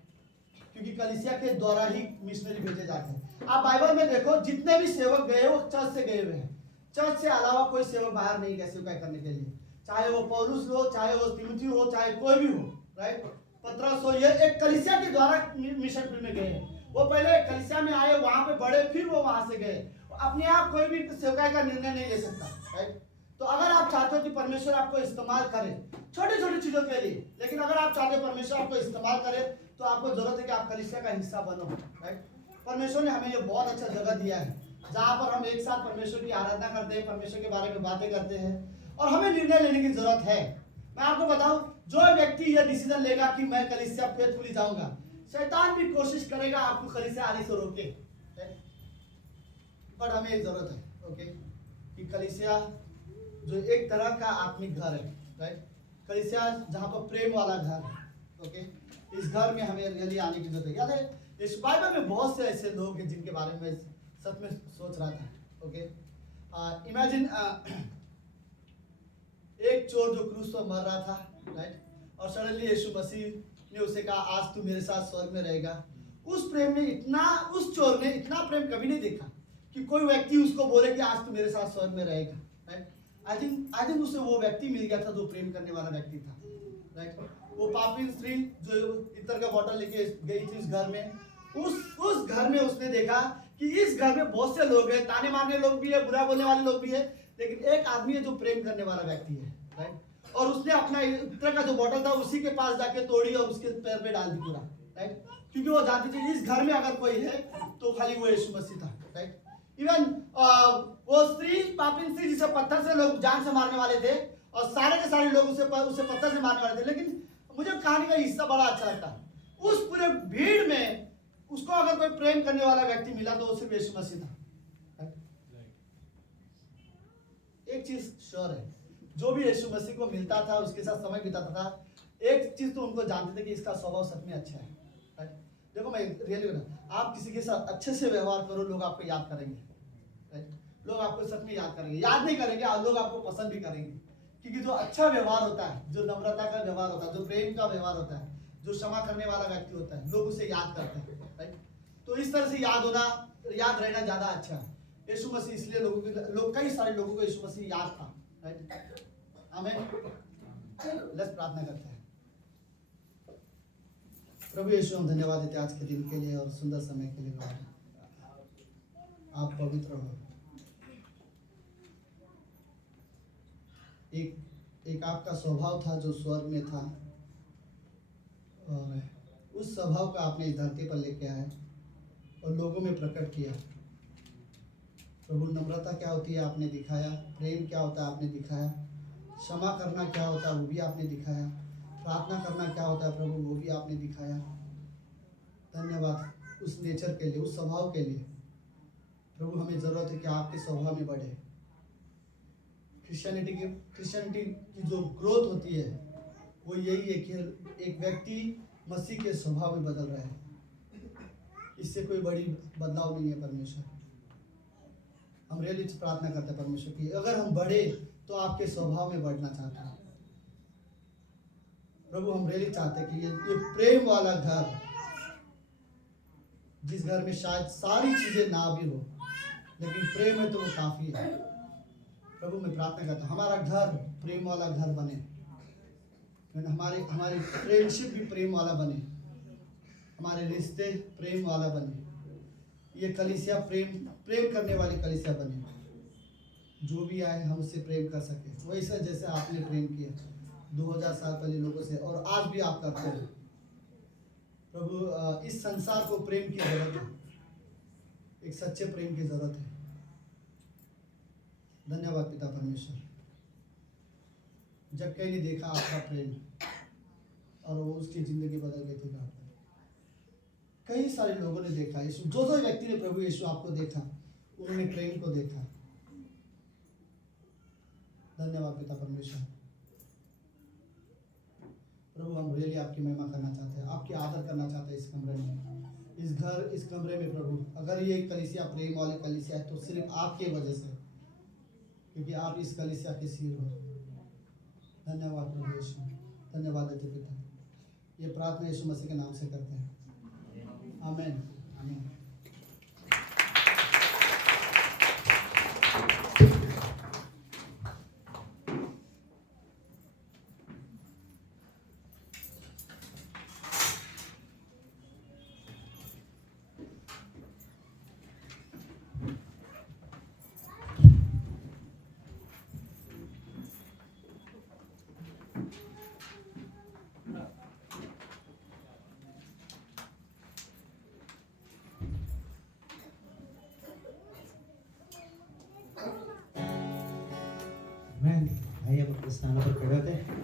क्योंकि कलीसिया के द्वारा ही मिशनरी भेजे जाते हैं। आप बाइबल में देखो, जितने भी सेवक गए वो चर्च से गए हुए हैं, चर्च से अलावा कोई सेवक बाहर नहीं गए सेवकाई करने के लिए, चाहे वो पौलुस हो, चाहे वो तिमुथी हो, चाहे कोई भी हो, राइट। पतरस हो, ये एक कलीसिया के द्वारा मिशन फील्ड में गए। वो पहले कलीसिया में आए, वहां पे बढ़े, फिर वो वहां से गए। अपने आप कोई भी सेवकाई का निर्णय नहीं ले सकता, राइट। तो अगर आप चाहते हो कि परमेश्वर आपको इस्तेमाल करे छोटी छोटी चीजों के लिए, लेकिन अगर आप चाहते हो परमेश्वर आपको इस्तेमाल करे तो आपको जरूरत है कि आप कलीसिया का हिस्सा बनो, राइट। परमेश्वर ने हमें ये बहुत अच्छा जगह दिया है जहाँ पर हम एक साथ परमेश्वर की आराधना करते हैं, परमेश्वर के बारे में बातें करते हैं, और हमें निर्णय लेने की जरूरत है। मैं आपको बताऊं, जो व्यक्ति ये डिसीजन लेगा कि मैं कलीसिया फेथफुली जाऊंगा, शैतान भी कोशिश करेगा आपको कलीसिया आने से रोके, पर हमें एक जरूरत है, ओके, कि कलीसिया जो एक तरह का आत्मिक घर है, राइट। कलीसिया जहाँ पर प्रेम वाला घर है, ओके। इस घर में हमें रियली आने की जरूरत है। याद है इस बाइबल में बहुत से ऐसे लोग हैं जिनके बारे में सच में सोच रहा था, ओके। इमेजिन एक चोर जो क्रूस पर मर रहा था, राइट, और सडनली यीशु मसीह ने उसे कहा आज तू मेरे साथ स्वर्ग में रहेगा। उस प्रेम में इतना, उस चोर ने इतना प्रेम कभी नहीं देखा कि कोई व्यक्ति उसको बोले कि आज तू मेरे साथ स्वर्ग में रहेगा, राइट। आई थिंक उसे वो व्यक्ति मिल गया था जो प्रेम करने वाला व्यक्ति था, राइट। वो पापी स्त्री जो इत्र का बॉटल लेके गई थी उस घर में, उस घर में उसने देखा कि इस घर में बहुत से लोग हैं, ताने मारने लोग भी है, बुरा बोलने वाले लोग भी है, लेकिन एक आदमी है जो प्रेम करने वाला व्यक्ति है, राइट। और उसने अपना इत्र का जो बॉटल था उसी के पास जाके तोड़ी और उसके पैर पे डाल दी पूरा, राइट। क्योंकि वो जानती थी इस घर में अगर कोई है तो खाली वो यीशु मसीह था, राइट। इवन वो स्त्री, पापी स्त्री जिसे पत्थर से लोग जान से मारने वाले थे और सारे के सारे लोग उसे पत्थर से मारने वाले थे, लेकिन मुझे कहानी का हिस्सा बड़ा अच्छा लगता है। उस पूरे भीड़ में उसको अगर कोई प्रेम करने वाला व्यक्ति मिला तो वो सिर्फ यीशु मसीह था। एक चीज श्योर है, जो भी यीशु मसीह को मिलता था उसके साथ समय बिताता था, एक चीज तो उनको जानते थे कि इसका स्वभाव सच में अच्छा है। देखो मैं रियली बता, आप किसी के साथ अच्छे से व्यवहार करो, लोग आपको याद करेंगे, लोग आपको सच में याद करेंगे, याद नहीं करेंगे, लोग आपको पसंद भी करेंगे। क्योंकि जो अच्छा व्यवहार होता है, जो नम्रता का व्यवहार होता है, जो प्रेम का व्यवहार होता है, जो क्षमा करने वाला व्यक्ति होता है, लोग उसे याद करते हैं, राइट। तो इस तरह से याद रहना ज्यादा अच्छा है। यीशु मसीह इसलिए कई सारे लोगों को यीशु मसीह याद था, राइट। आमीन। लेट्स प्रार्थना करते हैं। प्रभु यीशु, हम धन्यवाद देते हैं आज के दिन के लिए और सुंदर समय के लिए। आप पवित्र हो। एक आपका स्वभाव था जो स्वर्ग में था, और उस स्वभाव का आपने इस धरती पर लेके आए और लोगों में प्रकट किया। प्रभु, नम्रता क्या होती है आपने दिखाया, प्रेम क्या होता है आपने दिखाया, क्षमा करना क्या होता है वो भी आपने दिखाया, प्रार्थना करना क्या होता है प्रभु वो भी आपने दिखाया। धन्यवाद उस नेचर के लिए, उस स्वभाव के लिए। प्रभु, हमें ज़रूरत है कि आपके स्वभाव में बढ़े। क्रिश्चियनिटी की जो ग्रोथ होती है वो यही है कि एक व्यक्ति मसीह के स्वभाव में बदल रहा है। इससे कोई बड़ी बदलाव नहीं है परमेश्वर। हम रियली प्रार्थना करते हैं परमेश्वर की, अगर हम बढ़े तो आपके स्वभाव में बढ़ना चाहते हैं प्रभु। हम रियली चाहते हैं कि ये प्रेम वाला घर, जिस घर में शायद सारी चीजें ना भी हो लेकिन प्रेम है तो वो काफी है। प्रभु, मैं प्रार्थना करता हूँ हमारा घर प्रेम वाला घर बने, हमारी फ्रेंडशिप भी प्रेम वाला बने, हमारे रिश्ते प्रेम वाला बने, ये कलीसिया प्रेम करने वाली कलीसिया बने। जो भी आए हम उससे प्रेम कर सके वैसा जैसे आपने प्रेम किया 2000 साल पहले लोगों से, और आज भी आप करते हैं प्रभु। इस संसार को प्रेम की जरूरत है, एक सच्चे प्रेम की जरूरत है। धन्यवाद पिता परमेश्वर, जब कहीं नहीं देखा आपका प्रेम और वो उसकी जिंदगी बदल गई थी। कई सारे लोगों ने देखा यीशु, जो व्यक्ति ने प्रभु यीशु आपको देखा उन्होंने प्रेम को देखा। धन्यवाद पिता परमेश्वर। प्रभु, हम रियली आपकी महिमा करना चाहते हैं, आपकी आदर करना चाहते हैं इस कमरे में, इस कमरे में प्रभु। अगर ये कलीसिया प्रेम वाली कलीसिया है तो सिर्फ आपकी वजह से, क्योंकि आप इस कलीसिया के सिर हो। धन्यवाद प्रभु यीशु, धन्यवाद देते पिता। ये प्रार्थना यीशु मसीह के नाम से करते हैं, आमीन आमीन। भाई अब अपने स्थानों पर खड़े होते हैं।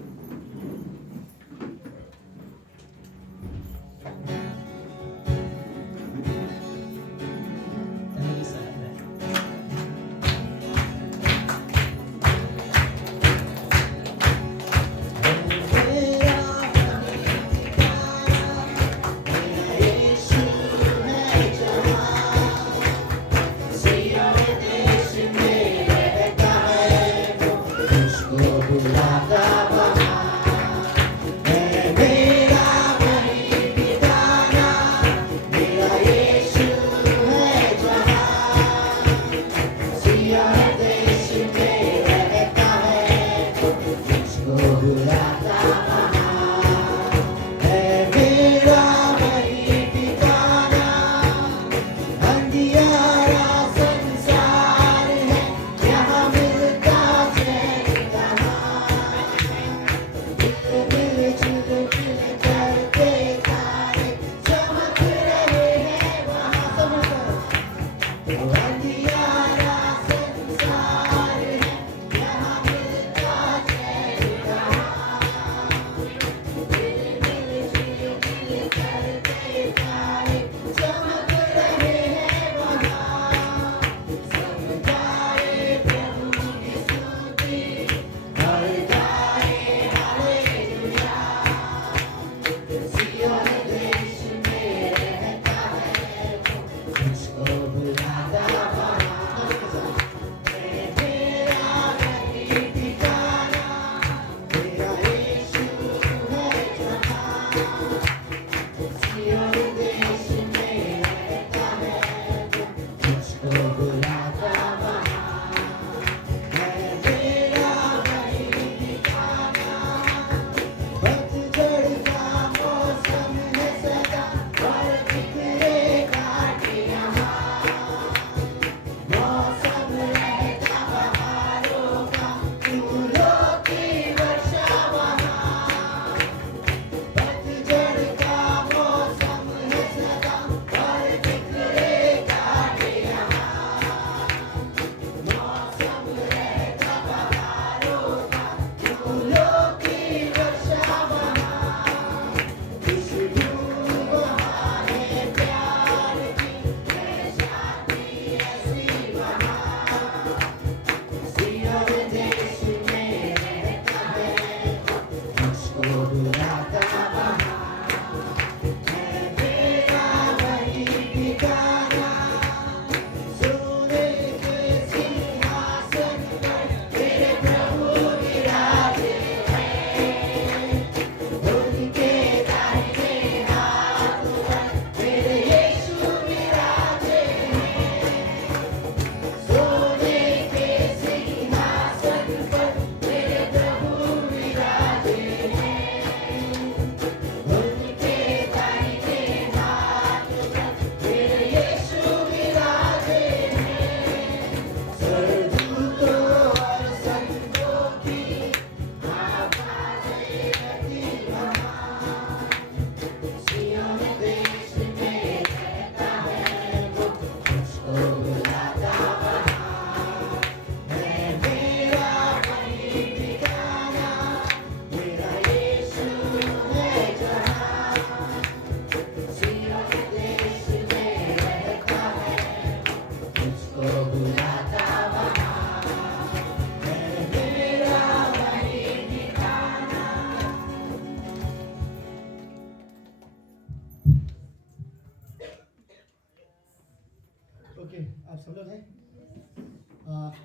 ओके, आप सब लोग हैं।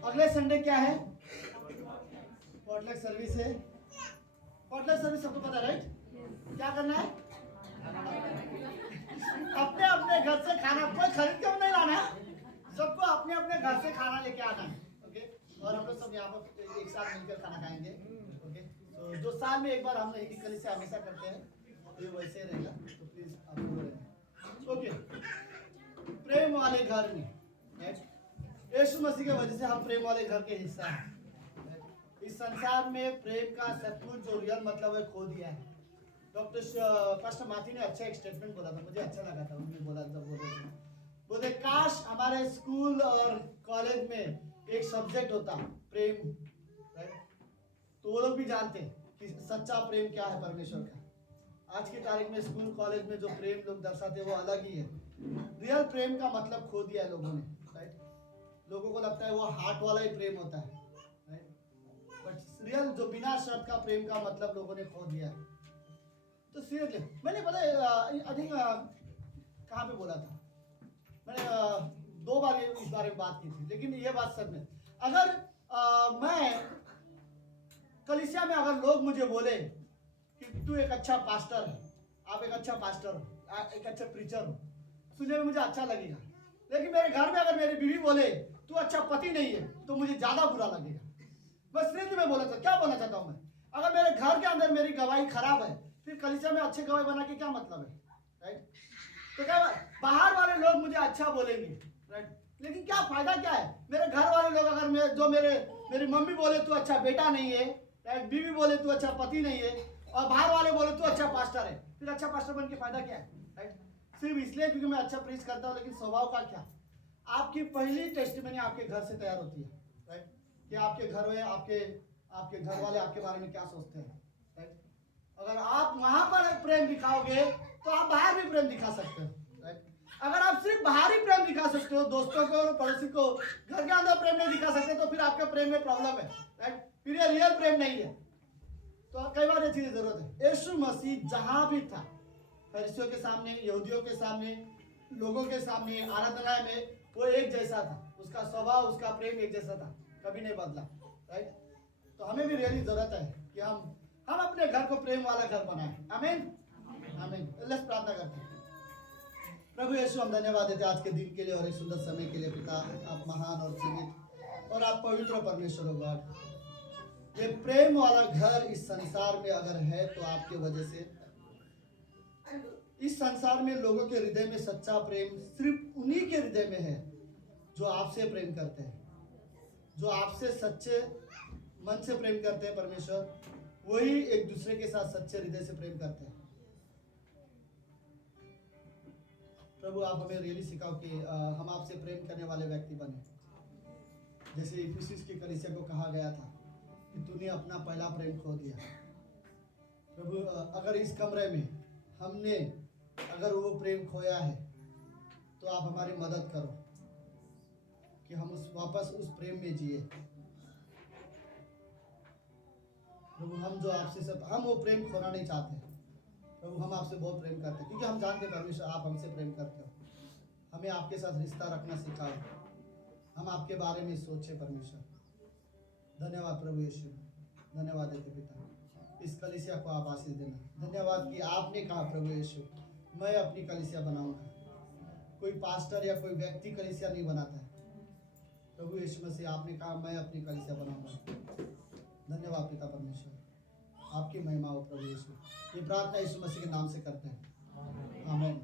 अगले संडे क्या है? पॉटलक सर्विस है। पॉटलक सर्विस सबको पता है, राइट? क्या करना है? अपने अपने घर से खाना, कोई खरीद के नहीं लाना है, सबको अपने अपने घर से खाना लेके आना है। ओके, और हम लोग सब यहाँ पर एक साथ मिलकर खाना खाएंगे। ओके, तो जो साल में एक बार हम लोग कल से हमेशा करते हैं, तो वैसे रहेगा, तो प्लीज आप लोग रहें। ओके, प्रेम वाले घर में यीशु मसीह की वजह से हम प्रेम वाले घर के हिस्सा हैं। इस संसार में प्रेम का सचमुच जो रियल मतलब है खो दिया है। पास्टर माथी ने अच्छा एक स्टेटमेंट बोला था, मुझे अच्छा लगा था। उन्होंने बोला जब बोले काश हमारे स्कूल और कॉलेज में एक सब्जेक्ट होता प्रेम, राइट? तो वो लोग भी जानते कि सच्चा प्रेम क्या है परमेश्वर का। आज की तारीख में स्कूल कॉलेज में जो प्रेम लोग दर्शाते हैं वो अलग ही है। रियल प्रेम का मतलब खो दिया है लोगों ने, राइट? लोगों को लगता है वो हार्ट वाला ही प्रेम होता है, राइट? बट रियल जो बिना शर्त का प्रेम का मतलब लोगों ने खो दिया है। तो सीरियसली मैंने पता आई थिंक कहाँ पे बोला था, मैंने 2 बार इस बारे में बात की थी, लेकिन ये बात सच में, अगर मैं कलीसिया में अगर लोग मुझे बोले कि तू एक अच्छा पास्टर है, आप एक अच्छा पास्टर हो, एक अच्छा प्रीचर हो, सुनने में मुझे अच्छा लगेगा। लेकिन मेरे घर में अगर मेरी बीवी बोले तू अच्छा पति नहीं है तो मुझे ज्यादा बुरा लगेगा। बस सीरियसली मैं बोला था, क्या बोलना चाहता हूँ मैं, अगर मेरे घर के अंदर मेरी गवाही खराब है फिर कलीसिया में अच्छे गवाही बना के क्या मतलब है, राइट। तो क्या बाहर वाले लोग मुझे अच्छा बोलेंगे, राइट, लेकिन क्या फायदा क्या है। मेरे घर वाले लोग अगर मेरी मम्मी बोले तू अच्छा बेटा नहीं है, राइट, बीवी बोले तू अच्छा पति नहीं है, और बाहर वाले बोले तू अच्छा पास्टर है, फिर अच्छा पास्टर बन के फायदा क्या है, राइट। सिर्फ इसलिए क्योंकि मैं अच्छा प्रीच करता हूँ, लेकिन स्वभाव का क्या। आपकी पहली टेस्टिमनी आपके घर से तैयार होती है, राइट, कि आपके घर में आपके घर वाले आपके बारे में क्या सोचते हैं, राइट। अगर आप वहां पर प्रेम दिखाओगे तो आप बाहर भी प्रेम दिखा सकते हो, राइट। अगर आप सिर्फ बाहरी प्रेम दिखा सकते हो, दोस्तों को पड़ोसी को, घर के अंदर प्रेम नहीं दिखा सकते, तो फिर आपके प्रेम में प्रॉब्लम है, राइट, फिर ये रियल प्रेम नहीं है। तो कई बार ये चीज की जरूरत है। यीशु मसीह जहां भी था, फरीसियों के सामने, यहूदियों के सामने, लोगों के सामने, आराधनालय में, वो एक जैसा था। उसका स्वभाव, उसका प्रेम एक जैसा था, कभी नहीं बदला, राइट। तो हमें भी रियली जरूरत है कि हम अपने घर को प्रेम वाला घर बनाएं। आमीन, आमीन। लेट्स प्रार्थना करते हैं। प्रभु यीशु, हम धन्यवाद देते आज के दिन के लिए और एक सुंदर समय के लिए। पिता, आप महान और जीवित और आप पवित्र परमेश्वर हो गॉड। ये प्रेम वाला घर इस संसार में अगर है तो आपके वजह से। इस संसार में लोगों के हृदय में सच्चा प्रेम सिर्फ उन्हीं के हृदय में है जो आपसे प्रेम करते हैं, जो आपसे सच्चे मन से प्रेम करते हैं। परमेश्वर, वही एक दूसरे के साथ सच्चे हृदय से प्रेम करते हैं। प्रभु, आप हमें रियली सिखाओ कि हम आपसे प्रेम करने वाले व्यक्ति बने। जैसे इफिसियंस की कलीसिया को कहा गया था कि तूने अपना पहला प्रेम खो दिया। प्रभु, अगर इस कमरे में हमने अगर वो प्रेम खोया है तो आप हमारी मदद करो कि हम वापस उस प्रेम में जिए। प्रभु, हम जो आपसे सब हम वो प्रेम खोना नहीं चाहते। प्रभु, हम आपसे बहुत प्रेम करते हैं क्योंकि हम जानते हैं परमेश्वर आप हमसे प्रेम करते हो। हमें आपके साथ रिश्ता रखना सिखाओ, हम आपके बारे में सोचें। परमेश्वर, धन्यवाद प्रभु यीशु, धन्यवाद देते पिता। इस कलीसिया को आप आशीष देना। धन्यवाद कि आपने कहा प्रभु यीशु, मैं अपनी कलीसिया बनाऊंगा। कोई पास्टर या कोई व्यक्ति कलीसिया नहीं बनाता है। प्रभु यीशु मसीह, आपने कहा मैं अपनी कलीसिया बनाऊंगा। धन्यवाद पिता परमेश्वर, आपकी महिमा हो प्रभु यीशु। ये प्रार्थना यीशु मसीह के नाम से करते हैं, आमीन।